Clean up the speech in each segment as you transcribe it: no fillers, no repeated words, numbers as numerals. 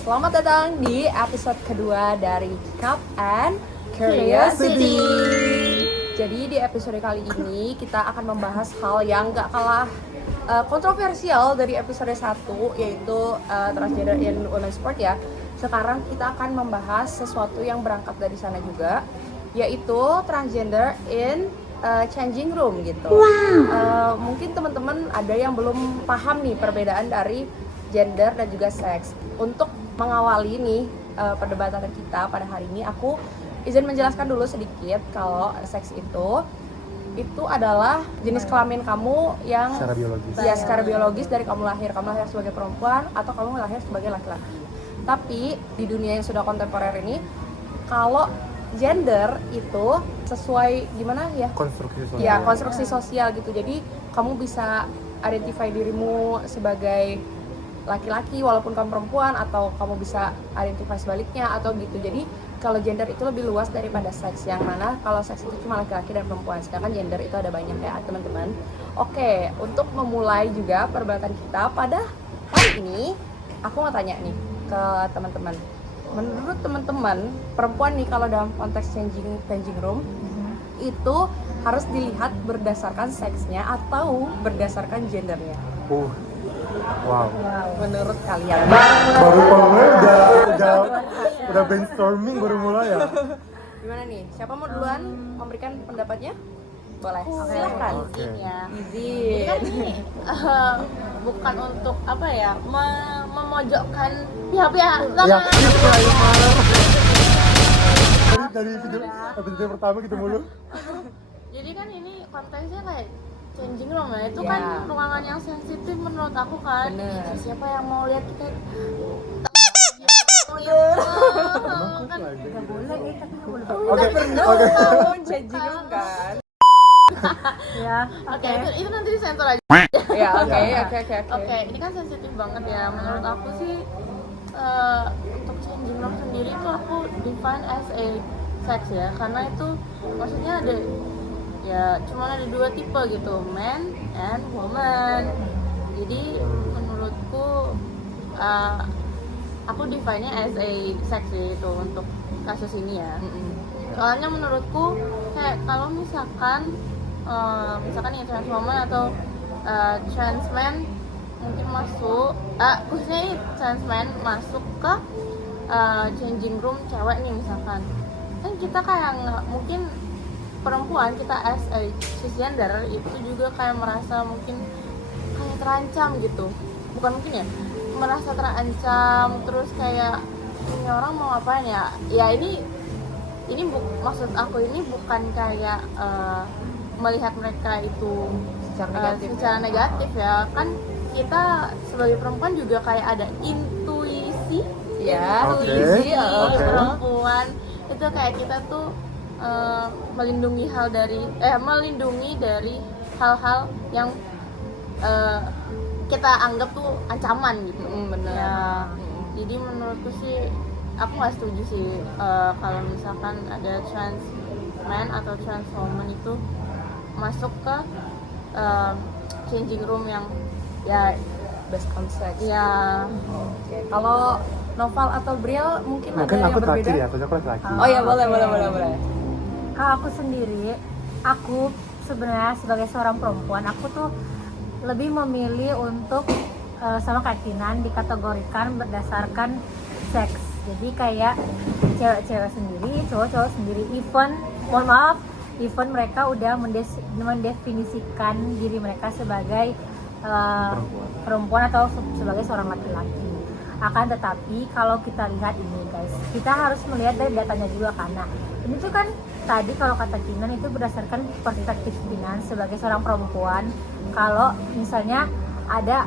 Selamat datang di episode kedua dari Cup and Curiosity. Jadi di episode kali ini kita akan membahas hal yang gak kalah kontroversial dari episode 1, yaitu transgender in women's sport ya. Sekarang kita akan membahas sesuatu yang berangkat dari sana juga, yaitu transgender in changing room gitu. Mungkin teman-teman ada yang belum paham nih perbedaan dari gender dan juga seks. Untuk mengawali nih perdebatan kita pada hari ini, aku izin menjelaskan dulu sedikit kalau seks itu adalah jenis kelamin kamu yang secara biologis. Ya, secara biologis dari kamu lahir sebagai perempuan atau kamu lahir sebagai laki-laki. Tapi di dunia yang sudah kontemporer ini, kalau gender itu sesuai gimana ya? Konstruksi sosial. Ya, konstruksi sosial gitu. Jadi kamu bisa identify dirimu sebagai laki-laki walaupun kamu perempuan, atau kamu bisa identify sebaliknya atau gitu. Jadi kalau gender itu lebih luas daripada seks, yang mana kalau seks itu cuma laki-laki dan perempuan, sedangkan gender itu ada banyak ya teman-teman. Oke, untuk memulai juga perdebatan kita pada hari ini, aku mau tanya nih ke teman-teman. Menurut teman-teman, perempuan nih kalau dalam konteks changing room itu harus dilihat berdasarkan seksnya atau berdasarkan gendernya? Wow. Menurut kalian? Baru mulai udah brainstorming baru mulai ya. Gimana nih? Siapa mau duluan memberikan pendapatnya? Boleh. Silakan. Oke. Izin. Kan ini bukan untuk apa ya, memojokkan pihak-pihak Ya, disclaimer. Dari video pertama kita mulu. Jadi kan ini konteksnya kayak changing room ya, itu Ya. kan ruangan yang sensitif menurut aku kan. Bener. Siapa yang mau lihat kita kan Oke. Changing room kan? ya. Oke, itu nanti disensor aja. Ya, oke. Oke, ini kan sensitif banget ya. Menurut aku sih untuk changing room sendiri itu aku define as a sex ya, karena itu maksudnya ada ya, cuma ada dua tipe gitu, man and woman. Jadi menurutku aku define-nya as a sex gitu untuk kasus ini ya. Soalnya menurutku kayak kalau misalkan ya trans woman atau trans man mungkin masuk, khususnya ini trans man masuk ke changing room cewek nih misalkan, kan kita kayak nggak mungkin, perempuan kita as a cisgender itu juga kayak merasa mungkin kayak terancam gitu, bukan mungkin ya, merasa terancam, terus kayak ini orang mau ngapain ya? Ya ini maksud aku ini bukan kayak melihat mereka itu secara negatif ya, kan kita sebagai perempuan juga kayak ada intuisi Oke. perempuan itu kayak kita tuh melindungi dari hal-hal yang kita anggap tuh ancaman gitu. Bener. Ya, jadi menurutku sih aku nggak setuju sih kalau misalkan ada trans man atau trans woman itu masuk ke changing room yang ya Based on sex. ya Oke. Kalau Noval atau Briel mungkin ada yang Aku berbeda. terakhir ya, aku laki-laki. Oh ya, boleh. Kalau aku sendiri, aku sebenarnya sebagai seorang perempuan, aku tuh lebih memilih untuk sama kayak Kinan dikategorikan berdasarkan seks. Jadi kayak cewek-cewek sendiri, cowok-cowok sendiri. Even mereka udah mendefinisikan diri mereka sebagai perempuan atau sebagai seorang laki-laki. Akan tetapi kalau kita lihat ini guys, kita harus melihat dari datanya juga, karena ini tuh kan tadi kalau kata Kinan itu berdasarkan perspektif Kinan sebagai seorang perempuan. Kalau misalnya ada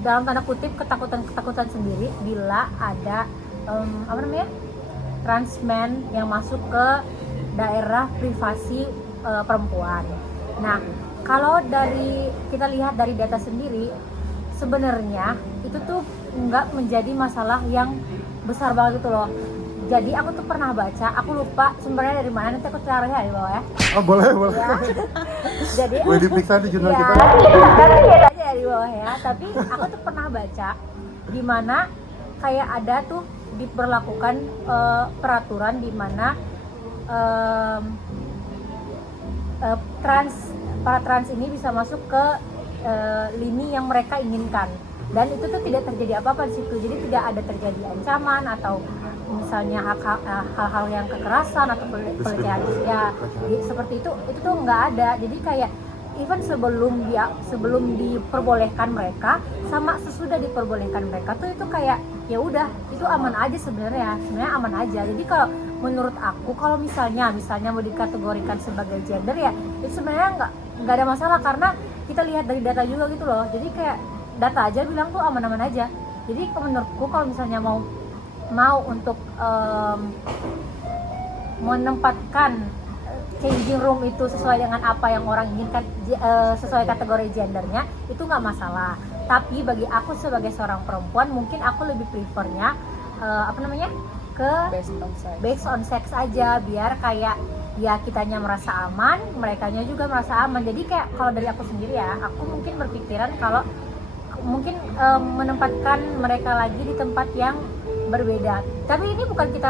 dalam tanda kutip ketakutan sendiri bila ada trans man yang masuk ke daerah privasi perempuan. Nah, kalau dari kita lihat dari data sendiri, sebenarnya itu tuh nggak menjadi masalah yang besar banget gitu loh. Jadi aku tuh pernah baca, aku lupa sumbernya dari mana, nanti aku taruh ya di bawah ya. Oh boleh. Ya. Jadi Boleh diperiksa di jurnal kita. nanti lihat aja ya di bawah ya. Tapi aku tuh pernah baca di mana kayak ada tuh diberlakukan peraturan di mana para trans ini bisa masuk ke lini yang mereka inginkan, dan itu tuh tidak terjadi apa-apa di situ. Jadi tidak ada terjadi ancaman atau misalnya hal-hal yang kekerasan atau pelecehan ya seperti itu tuh nggak ada. Jadi kayak even sebelum diperbolehkan mereka sama sesudah diperbolehkan mereka tuh itu kayak ya udah itu aman aja sebenarnya aman aja. Jadi kalau menurut aku kalau misalnya mau dikategorikan sebagai gender ya itu sebenarnya nggak ada masalah, karena kita lihat dari data juga gitu loh. Jadi kayak data aja bilang tuh aman-aman aja. Jadi menurutku kalau misalnya mau untuk menempatkan changing room itu sesuai dengan apa yang orang inginkan, sesuai kategori gendernya, itu nggak masalah. Tapi bagi aku sebagai seorang perempuan mungkin aku lebih prefernya ke based on sex aja, biar kayak ya kitanya merasa aman, merekanya juga merasa aman. Jadi kayak kalau dari aku sendiri ya, aku mungkin berpikiran kalau mungkin menempatkan mereka lagi di tempat yang berbeda. Tapi ini bukan kita,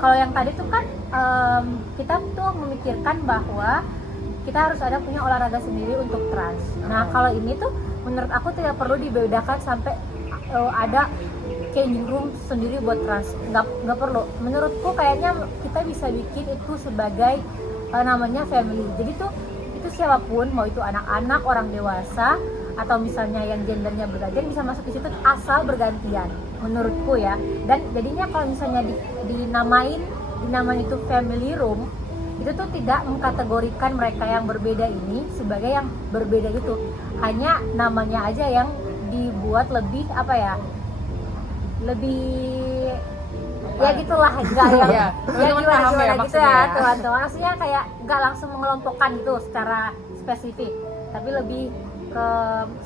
kalau yang tadi tuh kan kita tuh memikirkan bahwa kita harus punya olahraga sendiri untuk trans. Nah kalau ini tuh menurut aku tidak perlu dibedakan sampai ada changing room sendiri buat trans, nggak perlu. Menurutku kayaknya kita bisa bikin itu sebagai namanya family. Jadi tuh itu siapapun, mau itu anak-anak, orang dewasa, atau misalnya yang gendernya bergantian bisa masuk di situ asal bergantian, menurutku ya. Dan jadinya kalau misalnya dinamain itu family room, itu tuh tidak mengkategorikan mereka yang berbeda ini sebagai yang berbeda gitu. Hanya namanya aja yang dibuat lebih ya gitulah, enggak yang ya gimana gitu ya maksudnya. teman-teman. Maksudnya kayak enggak langsung mengelompokkan gitu secara spesifik, tapi lebih ke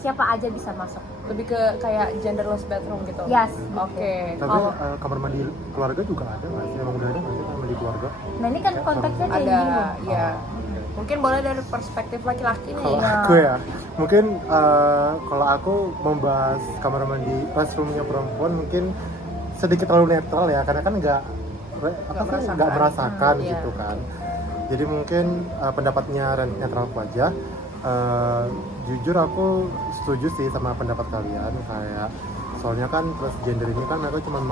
siapa aja bisa masuk. Lebih ke kayak genderless bathroom gitu. Yes. Oke. Tapi kamar mandi keluarga juga ada nggak sih? Emang udah ada nggak sih kamar mandi keluarga? Nah ini kan konteksnya Ada, changing room. ya. Mungkin boleh dari perspektif laki-laki nih. Kalau aku ya, mungkin kalau aku membahas kamar mandi restroomnya perempuan mungkin sedikit terlalu netral ya, karena kan nggak merasakan iya. gitu kan. Jadi mungkin pendapatnya netral aja. Jujur aku setuju sih sama pendapat kalian, kayak soalnya kan transgender ini kan mereka cuma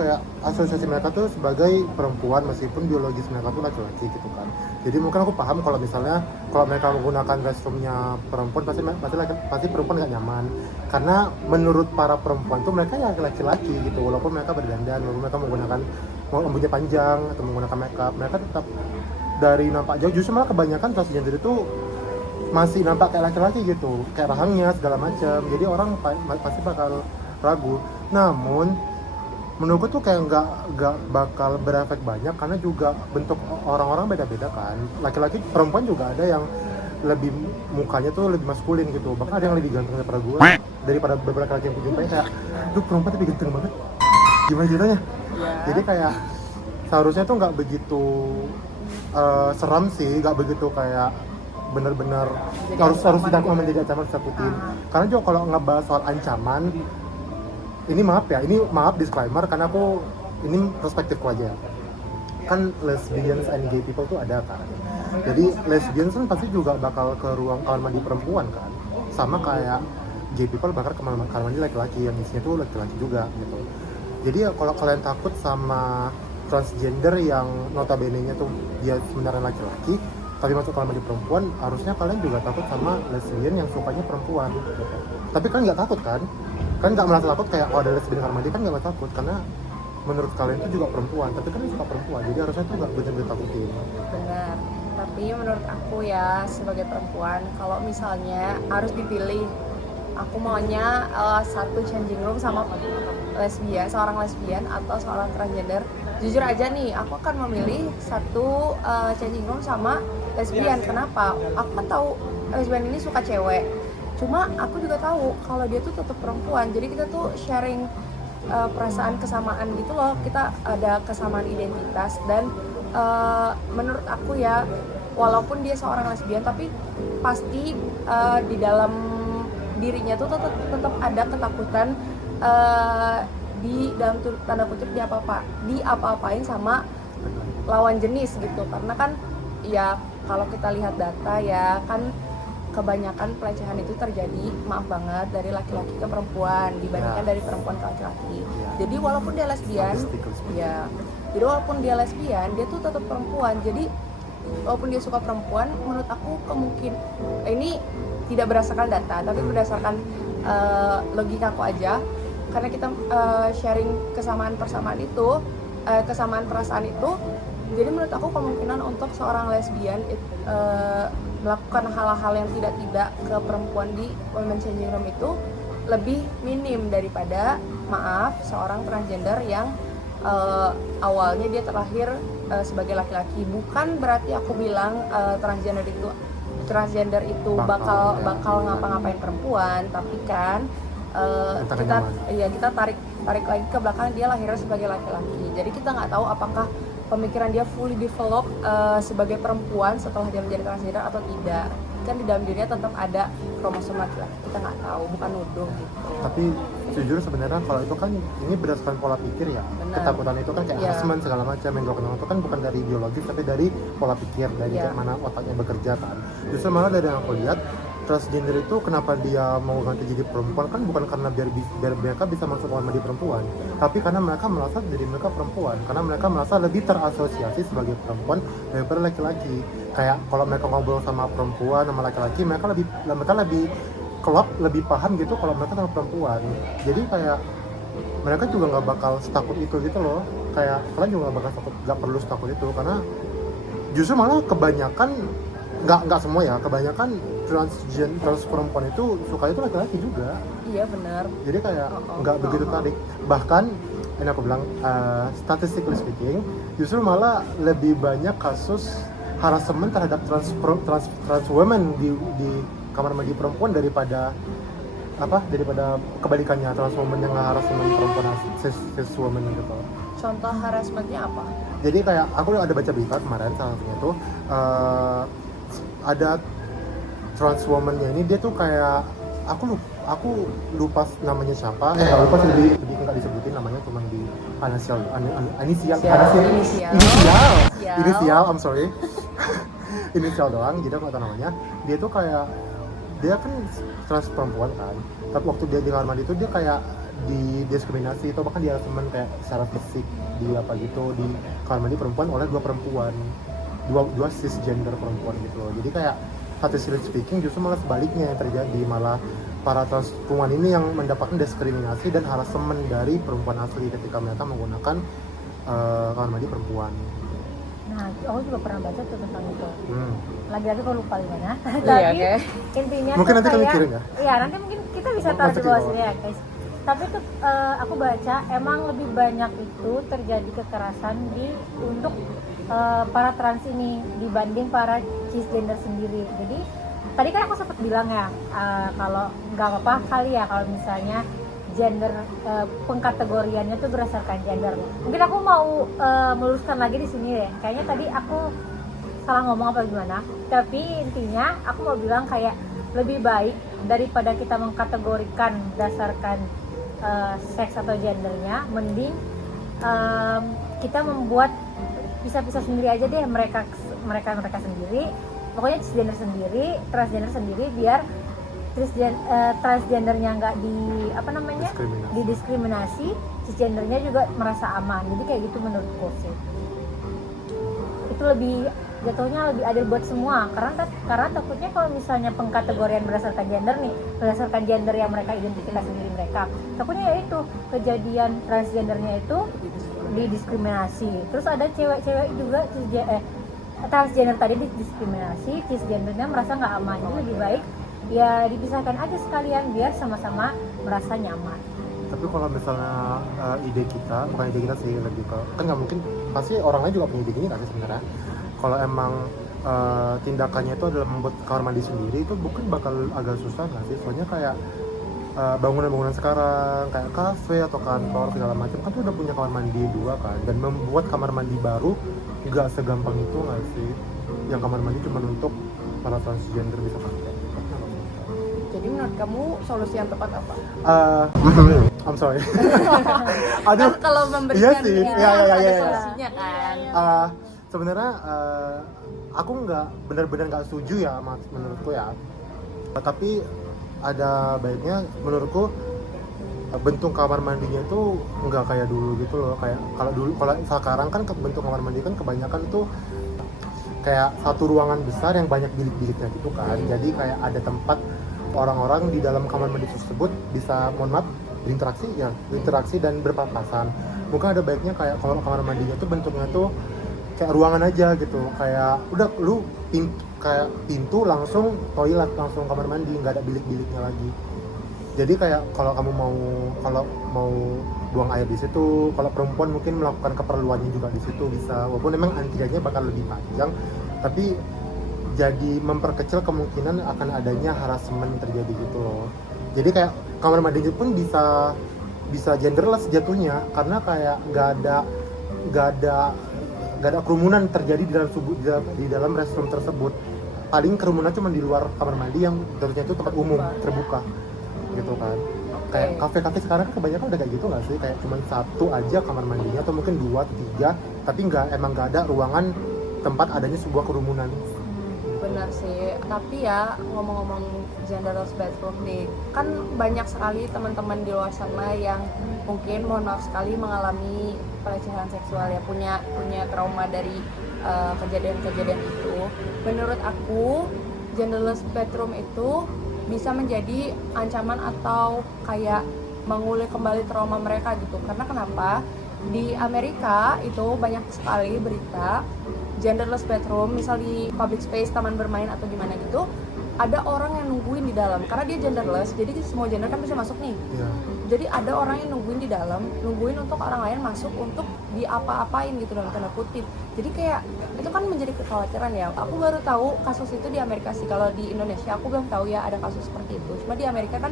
kayak asosiasi mereka tuh sebagai perempuan meskipun biologis mereka tuh laki-laki gitu kan. Jadi mungkin aku paham kalau misalnya kalau mereka menggunakan restroomnya perempuan pasti perempuan nggak nyaman, karena menurut para perempuan tuh mereka ya laki-laki gitu, walaupun mereka berdandan, walaupun mereka menggunakan rambutnya panjang atau menggunakan makeup, mereka tetap dari nampak jauh. Justru malah kebanyakan transgender itu masih nampak kayak laki-laki gitu, kayak rahangnya segala macam. Jadi orang pasti bakal ragu. Namun menurutku tuh kayak nggak bakal berefek banyak, karena juga bentuk orang-orang beda-beda kan. Laki-laki, perempuan juga ada yang lebih mukanya tuh lebih maskulin gitu, bahkan ada yang lebih ganteng daripada beberapa laki yang kujumpai. Kayak duh, perempuan tapi ganteng banget, gimana ceritanya? Jadi kayak seharusnya tuh nggak begitu seram sih, nggak begitu kayak benar-benar harus ditakut menjadi ancaman, harus takutin. Karena juga kalau ngebahas soal ancaman, ini maaf disclaimer, karena aku ini perspektifku aja. Kan lesbians and gay people tuh ada kan. Jadi lesbians kan pasti juga bakal ke ruang kamar mandi perempuan kan. Sama kayak gay people bakal ke kamar mandi laki-laki yang isinya tuh laki-laki juga gitu. Jadi ya kalau kalian takut sama transgender yang notabene-nya tuh dia sebenarnya laki-laki tapi masuk kamar mandi perempuan, harusnya kalian juga takut sama lesbian yang sukanya perempuan gitu. Tapi kan nggak takut kan nggak merasa takut kayak ada lesbian kamar mandi, kan nggak merasa takut karena menurut kalian itu juga perempuan, tapi kan suka perempuan, jadi harusnya tuh nggak benar-benar takutin. Benar. Tapi menurut aku ya sebagai perempuan, kalau misalnya harus dipilih, aku maunya satu changing room sama seorang lesbian atau seorang transgender. Jujur aja nih, aku akan memilih satu changing room sama lesbian. Kenapa? Aku kan tahu lesbian ini suka cewek. Cuma aku juga tahu kalau dia tuh tetap perempuan. Jadi kita tuh sharing perasaan kesamaan gitu loh. Kita ada kesamaan identitas dan menurut aku ya, walaupun dia seorang lesbian tapi pasti di dalam dirinya tuh tetap ada ketakutan di dalam tanda kutip diapa-apain sama lawan jenis gitu, karena kan ya kalau kita lihat data ya kan kebanyakan pelecehan itu terjadi, maaf banget, dari laki-laki ke perempuan dibandingkan dari perempuan ke laki-laki. Jadi walaupun dia lesbian, ya, jadi walaupun dia lesbian, dia tuh tetap perempuan. Jadi walaupun dia suka perempuan, menurut aku ini tidak berdasarkan data, tapi berdasarkan logika aku aja, karena kita sharing kesamaan perasaan itu. Jadi menurut aku kemungkinan untuk seorang lesbian melakukan hal-hal yang tidak ke perempuan di women changing room itu lebih minim daripada seorang transgender yang awalnya dia terlahir sebagai laki-laki. Bukan berarti aku bilang transgender itu bakal ngapa-ngapain perempuan, tapi kan kita tarik lagi ke belakang, dia lahirnya sebagai laki-laki. Jadi kita nggak tahu apakah pemikiran dia fully develop sebagai perempuan setelah dia menjadi transgender atau tidak. Kan di dalam dirinya tetap ada kromosom laki-laki, kita nggak tahu, bukan nuduh gitu. Tapi jujur sebenarnya kalau itu kan ini berdasarkan pola pikir ya. Benar. Ketakutan itu kan kayak harassment segala macam yang gue kenal itu kan bukan dari biologis tapi dari pola pikir, dari kayak mana otaknya bekerja kan. Justru malah dari yang aku lihat, transgender itu kenapa dia mau ganti jadi perempuan kan bukan karena biar mereka bisa masuk kamar mandi perempuan, tapi karena mereka merasa diri mereka perempuan, karena mereka merasa lebih terasosiasi sebagai perempuan daripada laki-laki. Kayak kalau mereka ngobrol sama perempuan sama laki-laki, mereka lebih klop, lebih paham gitu kalau mereka sama perempuan. Jadi kayak mereka juga nggak bakal setakut itu gitu loh. Kayak kalian juga nggak perlu setakut itu, karena justru malah kebanyakan nggak semua ya, kebanyakan trans perempuan itu suka itu laki-laki juga. Iya benar. Jadi kayak nggak begitu tarik. Bahkan ini aku bilang statistically speaking, justru malah lebih banyak kasus harassment terhadap trans women di kamar mandi perempuan daripada kebalikannya, trans women yang harassment perempuan cis women gitu. Contoh harassmentnya apa? Jadi kayak aku ada baca berita kemarin, salah satunya tuh ada trans woman-nya ini, dia tuh kayak aku lupa namanya siapa, nggak lupa sih, lebih nggak disebutin namanya, cuma di inisial, I'm sorry, inisial doang, jadi aku nggak tahu namanya. Dia tuh kayak, dia kan trans perempuan kan, tapi waktu dia di kamar mandi itu dia kayak didiskriminasi atau bahkan harassment kayak secara fisik di kamar mandi perempuan oleh dua cisgender perempuan gitu loh. Jadi kayak statistically speaking justru malah sebaliknya yang terjadi, malah para trans perempuan ini yang mendapatkan diskriminasi dan harassment dari perempuan asli ketika mereka menggunakan kamar mandi perempuan. Nah, aku juga pernah baca tuh tentang itu. Lagi-lagi aku lupa di mana. Iya, Tapi okay. intinya mungkin tuh nanti kalian kirim ya? Iya, nanti mungkin kita bisa taruh di bawah sini ya, guys. Tapi tuh aku baca emang lebih banyak itu terjadi kekerasan untuk para trans ini dibanding para cisgender sendiri. Jadi tadi kan aku sempat bilang ya, kalau nggak apa-apa kali ya kalau misalnya gender pengkategoriannya tuh berdasarkan gender. Mungkin aku mau meluruskan lagi di sini deh. Kayaknya tadi aku salah ngomong apa gimana. Tapi intinya aku mau bilang kayak lebih baik daripada kita mengkategorikan berdasarkan seks atau gendernya, mending kita membuat pisah-pisah sendiri aja deh, mereka sendiri, pokoknya cisgender sendiri, transgender sendiri, biar transgendernya nggak didiskriminasi, cisgendernya juga merasa aman. Jadi kayak gitu menurutku sih. Itu jatuhnya lebih adil buat semua, karena takutnya kalau misalnya pengkategorian berdasarkan gender yang mereka identifikasi diri mereka, takutnya ya itu kejadian transgendernya itu didiskriminasi, terus ada cewek-cewek juga transgender tadi didiskriminasi, cisgendernya merasa nggak aman. Jadi lebih baik ya dipisahkan aja sekalian biar sama-sama merasa nyaman. Tapi kalau misalnya ide kita sih lebih ke, kan nggak mungkin, pasti orang lain juga punya ide gini nggak sih sebenarnya. Kalau emang tindakannya itu adalah membuat kamar mandi sendiri, itu bukan bakal agak susah nggak sih? Soalnya kayak bangunan-bangunan sekarang kayak kafe atau kantor segala macam kan tuh udah punya kamar mandi dua kan, dan membuat kamar mandi baru nggak segampang itu nggak sih? Yang kamar mandi cuma untuk para transgender bisa pakai. Jadi Jadi menurut kamu solusi yang tepat apa? I'm sorry. Kan kalau memberikan Iya sih. ide Iya. ada solusinya kan. Sebenarnya aku nggak benar-benar nggak setuju ya menurutku ya. Tapi ada baiknya menurutku bentuk kamar mandinya tuh nggak kayak dulu gitu loh. Kayak kalau sekarang kan bentuk kamar mandi kan kebanyakan tuh kayak satu ruangan besar yang banyak bilik-biliknya gitu kan. Jadi kayak ada tempat orang-orang di dalam kamar mandi tersebut bisa, mohon maaf, berinteraksi dan berpapasan. Mungkin ada baiknya kayak kalau kamar mandinya tuh bentuknya tuh kayak ruangan aja gitu, kayak udah lu kayak pintu langsung toilet, langsung kamar mandi, nggak ada bilik-biliknya lagi. Jadi kayak kalau kamu mau buang air di situ, kalau perempuan mungkin melakukan keperluannya juga di situ bisa, walaupun memang antriannya bakal lebih panjang, tapi jadi memperkecil kemungkinan akan adanya harassment terjadi gitu loh. Jadi kayak kamar mandinya pun bisa genderless jatuhnya, karena kayak nggak ada kerumunan terjadi di dalam restroom tersebut. Paling kerumunan cuma di luar kamar mandi yang tentunya itu tempat umum terbuka gitu kan. Kayak kafe-kafe sekarang kan kebanyakan udah kayak gitu nggak sih, kayak cuma satu aja kamar mandinya atau mungkin 2, 3, tapi emang nggak ada ruangan tempat adanya sebuah kerumunan. Benar sih, tapi ya ngomong-ngomong genderless bathroom nih, kan banyak sekali teman-teman di luar sana yang mungkin mohon maaf sekali mengalami pelecehan seksual ya, punya trauma dari kejadian-kejadian itu. Menurut aku genderless bathroom itu bisa menjadi ancaman atau kayak mengulik kembali trauma mereka gitu. Karena kenapa? Di Amerika itu banyak sekali berita genderless bathroom, misal di public space, taman bermain atau gimana gitu, ada orang yang nungguin di dalam karena dia genderless, jadi semua gender kan bisa masuk nih. Jadi ada orang yang nungguin di dalam, nungguin untuk orang lain masuk untuk diapa-apain gitu dalam tanda kutip. Jadi kayak itu kan menjadi kekhawatiran ya. Aku baru tahu kasus itu di Amerika sih. Kalau di Indonesia aku belum tahu ya ada kasus seperti itu. Cuma di Amerika kan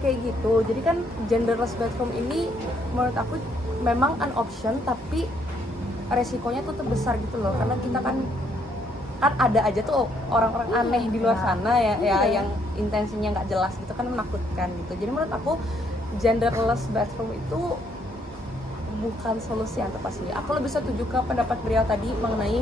kayak gitu. Jadi kan genderless bathroom ini menurut aku memang an option, tapi resikonya tuh terbesar gitu loh, karena kita kan ada aja tuh orang-orang aneh di luar sana ya yang intensinya nggak jelas gitu kan, menakutkan gitu. Jadi menurut aku genderless bathroom itu bukan solusi yang tepat sih. Aku lebih setuju ke pendapat beliau tadi mengenai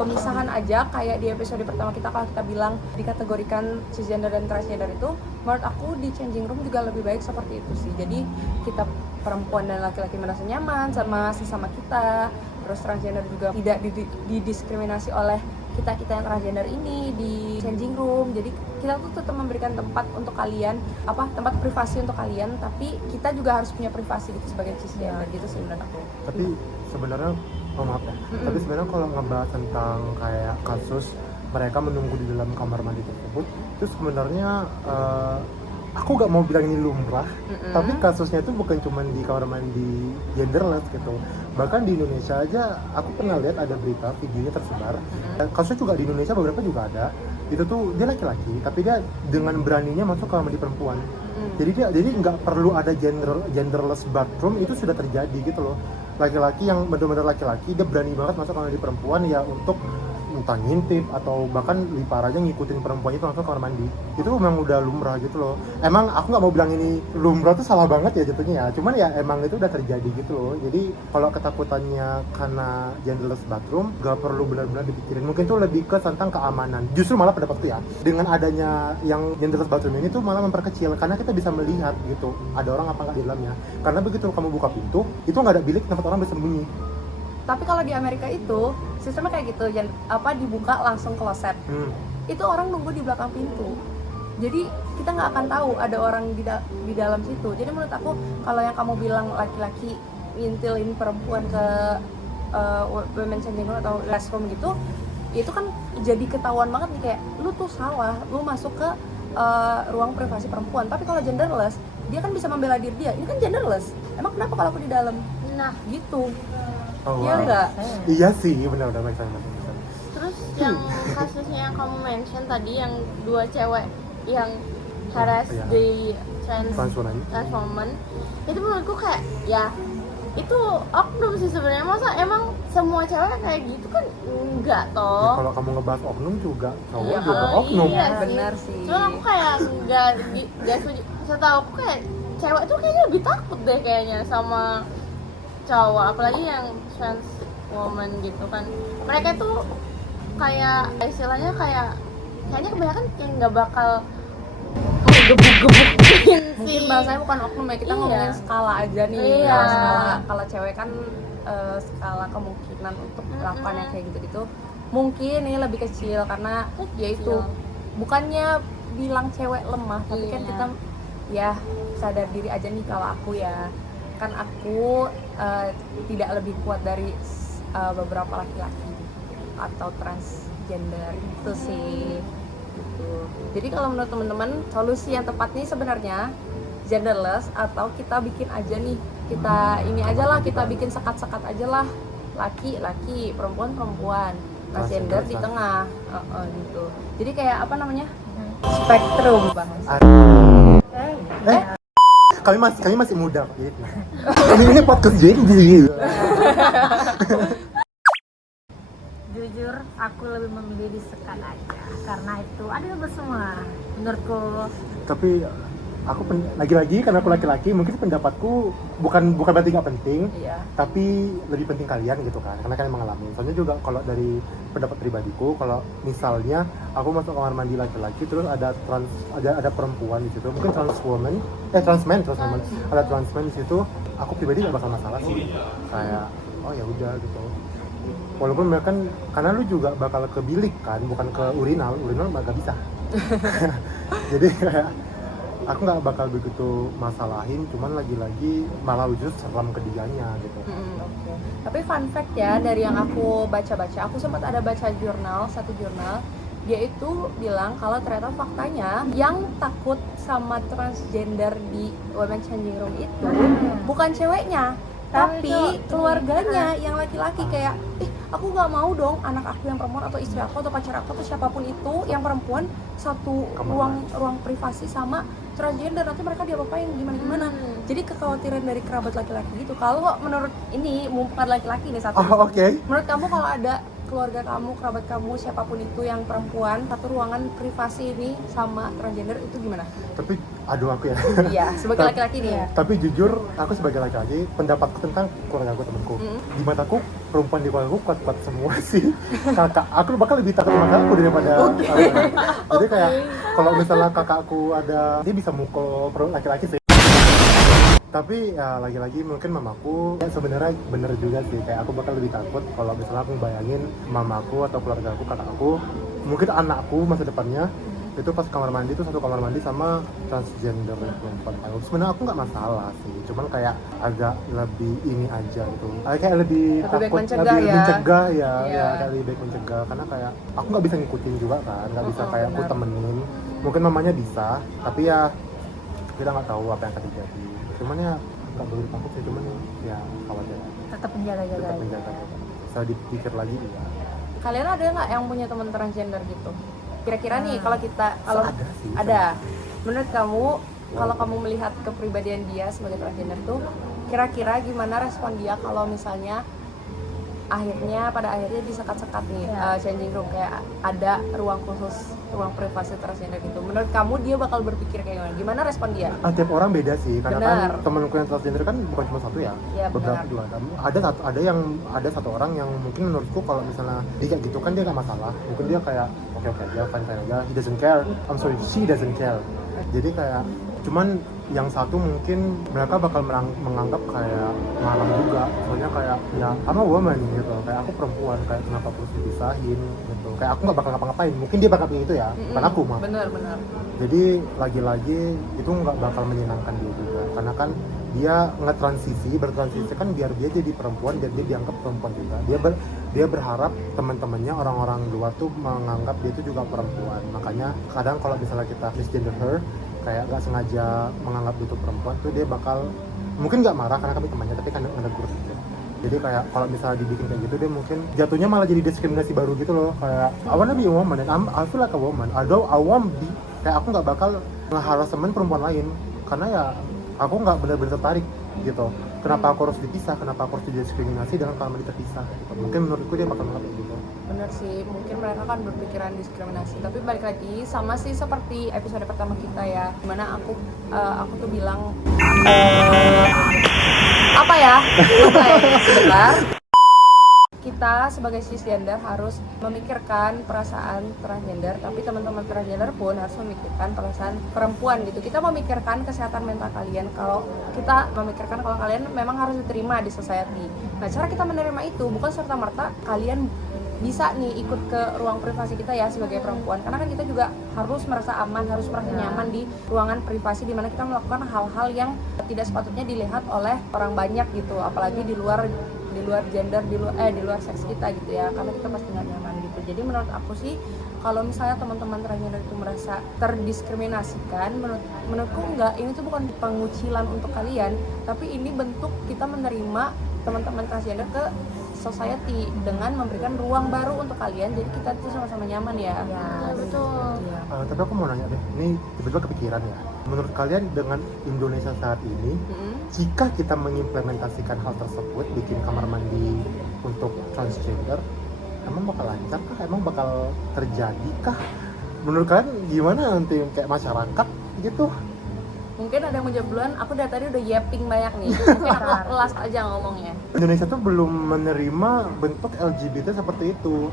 pemisahan aja, kayak di episode pertama kita kalau kita bilang dikategorikan cisgender dan transgender itu, menurut aku di changing room juga lebih baik seperti itu sih. Jadi kita perempuan dan laki-laki merasa nyaman sama sesama kita, terus transgender juga tidak didiskriminasi oleh kita yang transgender ini di changing room. Jadi kita tuh tetap memberikan tempat untuk kalian, tempat privasi untuk kalian, tapi kita juga harus punya privasi gitu sebagai cisgender gitu sih menurut aku. Tapi sebenarnya tapi sebenarnya kalau ngebahas tentang kayak kasus mereka menunggu di dalam kamar mandi tersebut, itu sebenarnya aku gak mau bilang ini lumrah, tapi kasusnya itu bukan cuma di kamar mandi genderless gitu. Bahkan di Indonesia aja aku pernah lihat ada berita, videonya tersebar. Kasusnya juga di Indonesia beberapa juga ada. Itu tuh dia laki-laki, tapi dia dengan beraninya masuk kamar mandi perempuan. Jadi nggak perlu ada genderless bathroom, itu sudah terjadi gitu loh. Laki-laki yang benar-benar laki-laki, dia berani banget masuk kamar mandi perempuan ya untuk entah ngintip atau bahkan lebih parah aja ngikutin perempuan itu langsung ke kamar mandi. Itu memang udah lumrah gitu loh. Emang aku nggak mau bilang ini lumrah tuh salah banget ya jatuhnya ya, cuman ya emang itu udah terjadi gitu loh. Jadi kalau ketakutannya karena genderless bathroom nggak perlu benar-benar dipikirin. Mungkin tuh lebih ke tentang keamanan. Justru malah pendapatku ya, dengan adanya yang genderless bathroom ini tuh malah memperkecil, karena kita bisa melihat gitu ada orang apa nggak di dalamnya. Karena begitu kamu buka pintu itu nggak ada bilik tempat orang bersembunyi. Tapi kalau di Amerika itu sistemnya kayak gitu, dibuka langsung kloset. Itu orang nunggu di belakang pintu. Jadi kita nggak akan tahu ada orang di dalam situ. Jadi menurut aku kalau yang kamu bilang laki-laki ngintilin perempuan ke women changing room atau restroom gitu, itu kan jadi ketahuan banget nih, kayak lu tuh salah, lu masuk ke ruang privasi perempuan. Tapi kalau genderless, dia kan bisa membela diri dia. Ini kan genderless. Emang kenapa kalau aku di dalam? Nah, gitu. Iya enggak? Iya sih, benar-benar make sense. Terus yang kasusnya yang kamu mention tadi, yang 2 cewek yang harass di trans woman, itu menurutku kayak ya itu oknum sih sebenarnya. Masa emang semua cewek kayak gitu kan enggak Ya, toh. kalau kamu ngebahas oknum juga cowok Iya, juga oknum. iya Ya, benar sih. Cuman aku kayak nggak setuju. Setahu aku kayak cewek tuh kayaknya lebih takut deh kayaknya sama cowok, apalagi yang trans woman gitu kan. Mereka tuh kayak istilahnya kayaknya kebanyakan kayak nggak bakal gebuk-gebukin Mungkin sih. bahasanya bukan oknum ya, kita Iya. ngomongin skala aja nih. Iya. Kalau cewek kan skala kemungkinan untuk melakukan yang kayak gitu-gitu mungkin ini lebih kecil karena Kecil. yaitu bukannya bilang cewek lemah, tapi kan Iya. kita ya sadar diri aja nih. Kalau aku ya kan aku tidak lebih kuat dari beberapa laki-laki atau transgender itu sih gitu. Jadi kalau menurut teman-teman solusi yang tepat nih sebenarnya genderless, atau kita bikin aja nih, kita ini aja lah, kita bikin sekat-sekat aja lah, laki-laki, perempuan-perempuan, transgender di tengah gitu. Jadi kayak apa namanya, spektrum banget. Kami masih muda kok gitu. Ini podcast jadi. Jujur, aku lebih memilih disekat aja karena itu adil buat semua menurutku. Tapi aku lagi-lagi karena aku laki-laki, mungkin pendapatku bukan berarti nggak penting, Iya. tapi lebih penting kalian gitu kan, karena kalian mengalami. Soalnya juga kalau dari pendapat pribadiku, kalau misalnya aku masuk kamar mandi laki-laki terus ada perempuan di situ, mungkin transman, ada transman di situ, aku pribadi nggak bakal masalah sih, kayak oh ya udah gitu. Walaupun mereka kan, karena lu juga bakal ke bilik kan, bukan ke urinal nggak bisa. Jadi kayak aku nggak bakal begitu masalahin, cuman lagi-lagi malah lucu serem ketiganya gitu. Oke. Tapi fun fact ya, dari yang aku baca-baca, aku sempat ada baca satu jurnal, dia itu bilang kalau ternyata faktanya yang takut sama transgender di Women Changing Room itu bukan ceweknya, tapi keluarganya yang laki-laki. Kayak aku nggak mau dong anak aku yang perempuan atau istri aku atau pacar aku atau siapapun itu yang perempuan satu ruang privasi sama transgender, nanti mereka diapa-apain gimana. Jadi kekhawatiran dari kerabat laki-laki gitu. Kalau menurut ini bukan laki-laki nih satu. Oh, oke. Menurut kamu kalau ada keluarga kamu, kerabat kamu, siapapun itu yang perempuan, satu ruangan privasi ini sama transgender, itu gimana? Tapi aduh aku ya. Iya, sebagai laki-laki nih. Tapi jujur aku sebagai laki-laki, pendapatku tentang keluarga aku, temanku, di mataku perempuan di keluarga aku kuat-kuat semua sih. Kakak aku bakal lebih takut sama kakakku daripada jadi kayak kalau misalnya kakakku ada, dia bisa mukul laki-laki sih. Tapi ya lagi-lagi mungkin mamaku ya sebenarnya bener juga sih, kayak aku bakal lebih takut kalau misalnya aku bayangin mamaku atau keluarga aku, kakakku, mungkin anakku masa depannya itu pas kamar mandi tuh satu kamar mandi sama transgender perempuan. Sebenarnya aku nggak masalah sih, cuman kayak agak lebih ini aja gitu, kayak lebih baik takut, mencegah lebih ya. mencegah ya, Iya. ya kayak lebih baik mencegah, karena kayak aku nggak bisa ngikutin juga kan, nggak bisa kayak aku benar. temenin, mungkin mamanya bisa, tapi ya kita nggak tahu apa yang akan terjadi. Cuman ya nggak begitu takut sih, cuman ya khawatir, Tetap menjaga-jaga tetap aja. menjaga. Saya dipikir lagi ya. Kalian ada nggak yang punya teman transgender gitu? Kira-kira nih kalau Ada sih. ada, menurut kamu kalau kamu melihat kepribadian dia sebagai transgender tuh, kira-kira gimana respon dia kalau misalnya pada akhirnya disekat-sekat nih changing room, kayak ada ruang khusus, ruang privasi transgender gitu. Menurut kamu dia bakal berpikir kayak gimana? Gimana respon dia? Tiap orang beda sih, karena Benar. kan temanku yang transgender kan bukan cuma satu ya, Iya, beberapa benar. juga. Ada satu orang yang mungkin menurutku kalau misalnya dia kayak gitu kan dia nggak masalah, mungkin dia kayak oke aja, fine aja, he doesn't care, she doesn't care. Jadi kayak cuman yang satu mungkin mereka bakal menganggap kayak ngarang juga, soalnya kayak ya I'm a woman gitu, kayak aku perempuan, kayak kenapa harus dipisahin gitu, kayak aku nggak bakal ngapa-ngapain, mungkin dia bakal begitu ya, bukan aku mah. Bener. Jadi lagi-lagi itu nggak bakal menyenangkan dia juga, karena kan dia bertransisi kan biar dia jadi perempuan, biar dia dianggap perempuan juga. Dia berharap teman-temannya orang-orang luar tuh menganggap dia itu juga perempuan. Makanya kadang kalau misalnya kita misgender her, kayak nggak sengaja menganggap dia itu perempuan tuh, dia bakal mungkin nggak marah karena kami temannya, tapi kan menegur gitu. Jadi kayak kalau misalnya dibikin kayak gitu, dia mungkin jatuhnya malah jadi diskriminasi baru gitu loh, kayak I wanna be a woman and I feel like a woman, although I won't be, kayak aku nggak bakal nge-harassment perempuan lain karena ya aku nggak benar-benar tertarik gitu. Kenapa aku harus dipisah, kenapa aku harus didiskriminasi dengan kamar mandi terpisah gitu. Mungkin menurutku dia bakal nolak gitu. Bener sih, mungkin mereka kan berpikiran diskriminasi, tapi balik lagi sama sih seperti episode pertama kita ya, dimana aku tuh bilang apa ya, sebentar, kita sebagai cisgender harus memikirkan perasaan transgender, tapi teman-teman transgender pun harus memikirkan perasaan perempuan gitu. Kita memikirkan kesehatan mental kalian, kalau kita memikirkan kalau kalian memang harus diterima di society. Nah, cara kita menerima itu bukan serta-merta kalian bisa nih ikut ke ruang privasi kita ya sebagai perempuan, karena kan kita juga harus merasa aman, harus merasa nyaman di ruangan privasi di mana kita melakukan hal-hal yang tidak sepatutnya dilihat oleh orang banyak gitu, apalagi di luar gender, di luar seks kita gitu ya, karena kita pasti nggak nyaman gitu. Jadi menurut aku sih kalau misalnya teman-teman transgender itu merasa terdiskriminasikan, menurutku enggak, ini tuh bukan pengucilan untuk kalian, tapi ini bentuk kita menerima teman-teman transgender ke society dengan memberikan ruang baru untuk kalian, jadi kita tuh sama-sama nyaman ya. Ya, betul. Ya. Tapi aku mau nanya deh, ini tiba-tiba kepikiran ya. Menurut kalian dengan Indonesia saat ini, jika kita mengimplementasikan hal tersebut, bikin kamar mandi untuk transgender, emang bakal lancar kah? Emang bakal terjadi kah? Menurut kalian gimana nanti kayak masyarakat gitu? Mungkin ada yang mau jawab duluan, aku dari tadi udah yapping banyak nih, mungkin aku last aja ngomongnya. Indonesia tuh belum menerima bentuk LGBT seperti itu.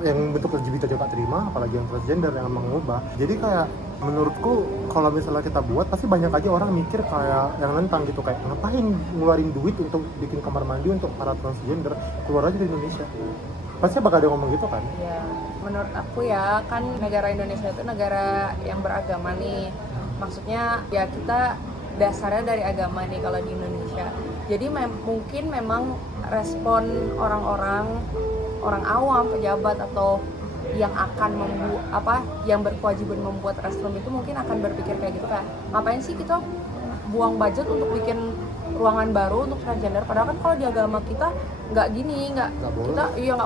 Yang bentuk LGBT juga terima, apalagi yang transgender yang mengubah. Jadi kayak menurutku kalau misalnya kita buat, pasti banyak aja orang mikir kayak yang nentang gitu, kayak ngapain ngeluarin duit untuk bikin kamar mandi untuk para transgender, keluar aja di Indonesia. Pasti bakal ada ngomong gitu kan? Ya, menurut aku ya, kan negara Indonesia itu negara yang beragama nih. Maksudnya ya kita dasarnya dari agama nih kalau di Indonesia. Jadi mungkin memang respon orang awam, pejabat atau yang akan yang berkewajiban membuat restroom itu mungkin akan berpikir kayak gitu kan. Ngapain sih kita buang budget untuk bikin ruangan baru untuk transgender, padahal kan kalau di agama kita nggak gini, nggak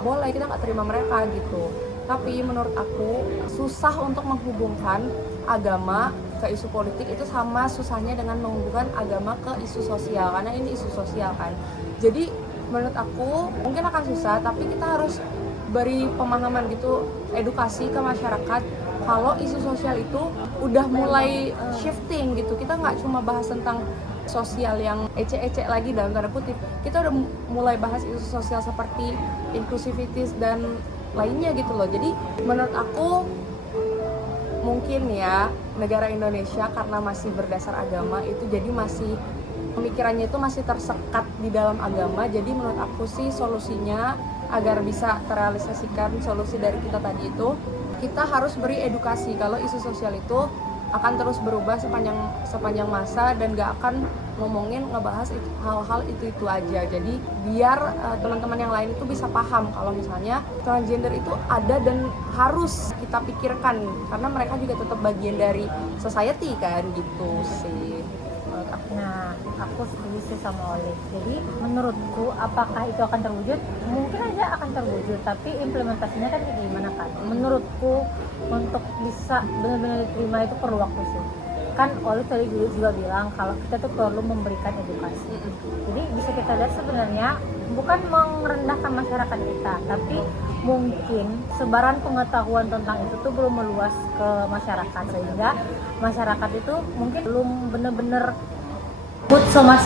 boleh, kita nggak terima mereka gitu. Tapi menurut aku susah untuk menghubungkan agama ke isu politik itu sama susahnya dengan menghubungkan agama ke isu sosial, karena ini isu sosial kan. Jadi menurut aku mungkin akan susah, tapi kita harus beri pemahaman gitu, edukasi ke masyarakat kalau isu sosial itu udah mulai shifting gitu. Kita nggak cuma bahas tentang sosial yang ecek-ecek lagi dalam tanda kutip, kita udah mulai bahas isu sosial seperti inklusivitas dan lainnya gitu loh. Jadi menurut aku mungkin ya negara Indonesia karena masih berdasar agama itu, jadi masih pemikirannya itu masih tersekat di dalam agama. Jadi menurut aku sih solusinya agar bisa terrealisasikan solusi dari kita tadi itu, kita harus beri edukasi kalau isu sosial itu akan terus berubah sepanjang masa dan gak akan ngebahas hal-hal itu aja. Jadi biar teman-teman yang lain itu bisa paham kalau misalnya transgender itu ada dan harus kita pikirkan, karena mereka juga tetap bagian dari society kan gitu sih. Nah, aku setuju sih sama Olive. Jadi menurutku apakah itu akan terwujud? Mungkin aja akan terwujud, tapi implementasinya kan kayak gimana kan? Menurutku untuk bisa benar-benar diterima itu perlu waktu sih. Kan Olive tadi juga bilang kalau kita tuh perlu memberikan edukasi. Jadi bisa kita lihat sebenarnya bukan merendahkan masyarakat kita, tapi mungkin sebaran pengetahuan tentang itu tuh belum meluas ke masyarakat, sehingga masyarakat itu mungkin belum benar-benar put so much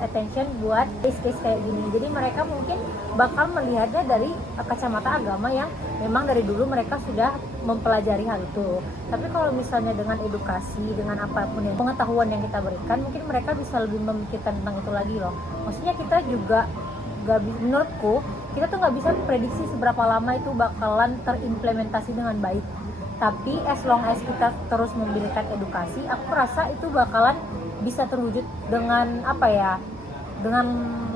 attention buat case-case kayak gini. Jadi mereka mungkin bakal melihatnya dari kacamata agama yang memang dari dulu mereka sudah mempelajari hal itu. Tapi kalau misalnya dengan edukasi, dengan apapun yang pengetahuan yang kita berikan, mungkin mereka bisa lebih memikirkan tentang itu lagi loh. Maksudnya kita juga menurutku kita tuh nggak bisa prediksi seberapa lama itu bakalan terimplementasi dengan baik. Tapi as long as kita terus memberikan edukasi, aku rasa itu bakalan bisa terwujud dengan dengan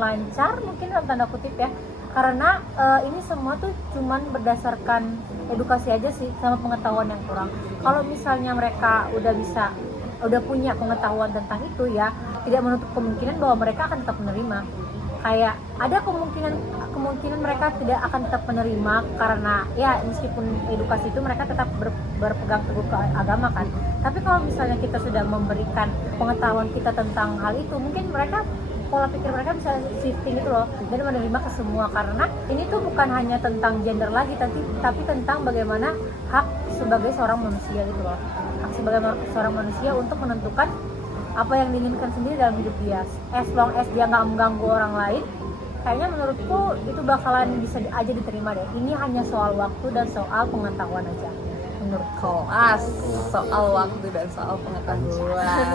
lancar mungkin dalam tanda kutip ya. Karena ini semua tuh cuman berdasarkan edukasi aja sih sama pengetahuan yang kurang. Kalau misalnya mereka udah punya pengetahuan tentang itu ya, tidak menutup kemungkinan bahwa mereka akan tetap menerima. kayak ada kemungkinan mereka tidak akan tetap menerima karena ya meskipun edukasi itu mereka tetap berpegang teguh ke agama kan. Tapi kalau misalnya kita sudah memberikan pengetahuan kita tentang hal itu, mungkin mereka pola pikir mereka bisa shifting gitu loh dan menerima ke semua, karena ini tuh bukan hanya tentang gender lagi tapi tentang bagaimana hak sebagai seorang manusia gitu loh, hak sebagai seorang manusia untuk menentukan apa yang diinginkan sendiri dalam hidup dia, as long as dia nggak mengganggu orang lain. Kayaknya menurutku itu bakalan bisa aja diterima deh. Ini hanya soal waktu dan soal pengetahuan aja menurut Kelas soal waktu dan soal pengetahuan.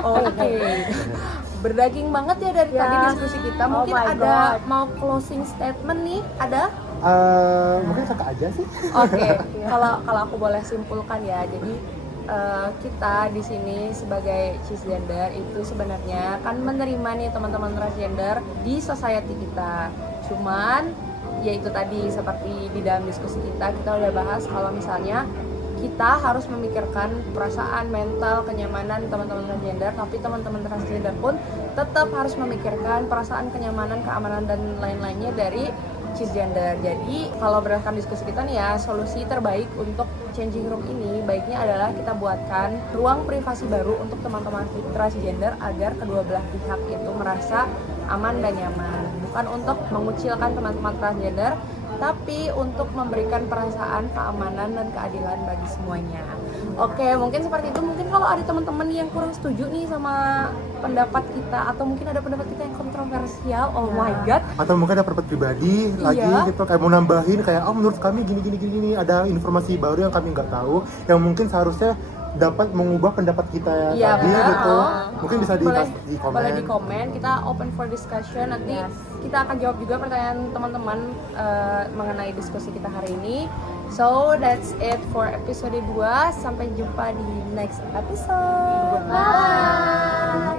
Oke. Berdaging banget ya dari tadi diskusi kita. Mungkin my ada God. mau closing statement nih? Ada? Mungkin kakak aja sih. Oke. Kalau aku boleh simpulkan ya. Jadi kita di sini sebagai cisgender itu sebenarnya kan menerima nih teman-teman transgender di society kita. Cuman ya itu tadi seperti di dalam diskusi kita udah bahas kalau misalnya kita harus memikirkan perasaan, mental, kenyamanan teman-teman transgender, tapi teman-teman transgender pun tetap harus memikirkan perasaan, kenyamanan, keamanan dan lain-lainnya dari cisgender. Jadi kalau berdasarkan diskusi kita nih ya, solusi terbaik untuk changing room ini baiknya adalah kita buatkan ruang privasi baru untuk teman-teman transgender agar kedua belah pihak itu merasa aman dan nyaman. Bukan untuk mengucilkan teman-teman transgender, tapi untuk memberikan perasaan keamanan dan keadilan bagi semuanya. Oke, mungkin seperti itu. Mungkin kalau ada teman-teman yang kurang setuju nih sama pendapat kita, atau mungkin ada pendapat kita yang kontroversial, oh my god, Atau mungkin ada pendapat pribadi lagi gitu, kayak mau nambahin kayak menurut kami gini, ada informasi baru yang kami nggak tahu, yang mungkin seharusnya dapat mengubah pendapat kita Iya, tadi benar. gitu. Mungkin bisa boleh di komen. boleh di komen. Kita open for discussion. Nanti kita akan jawab juga pertanyaan teman-teman mengenai diskusi kita hari ini. So that's it for episode 2. Sampai jumpa di next episode. Bye.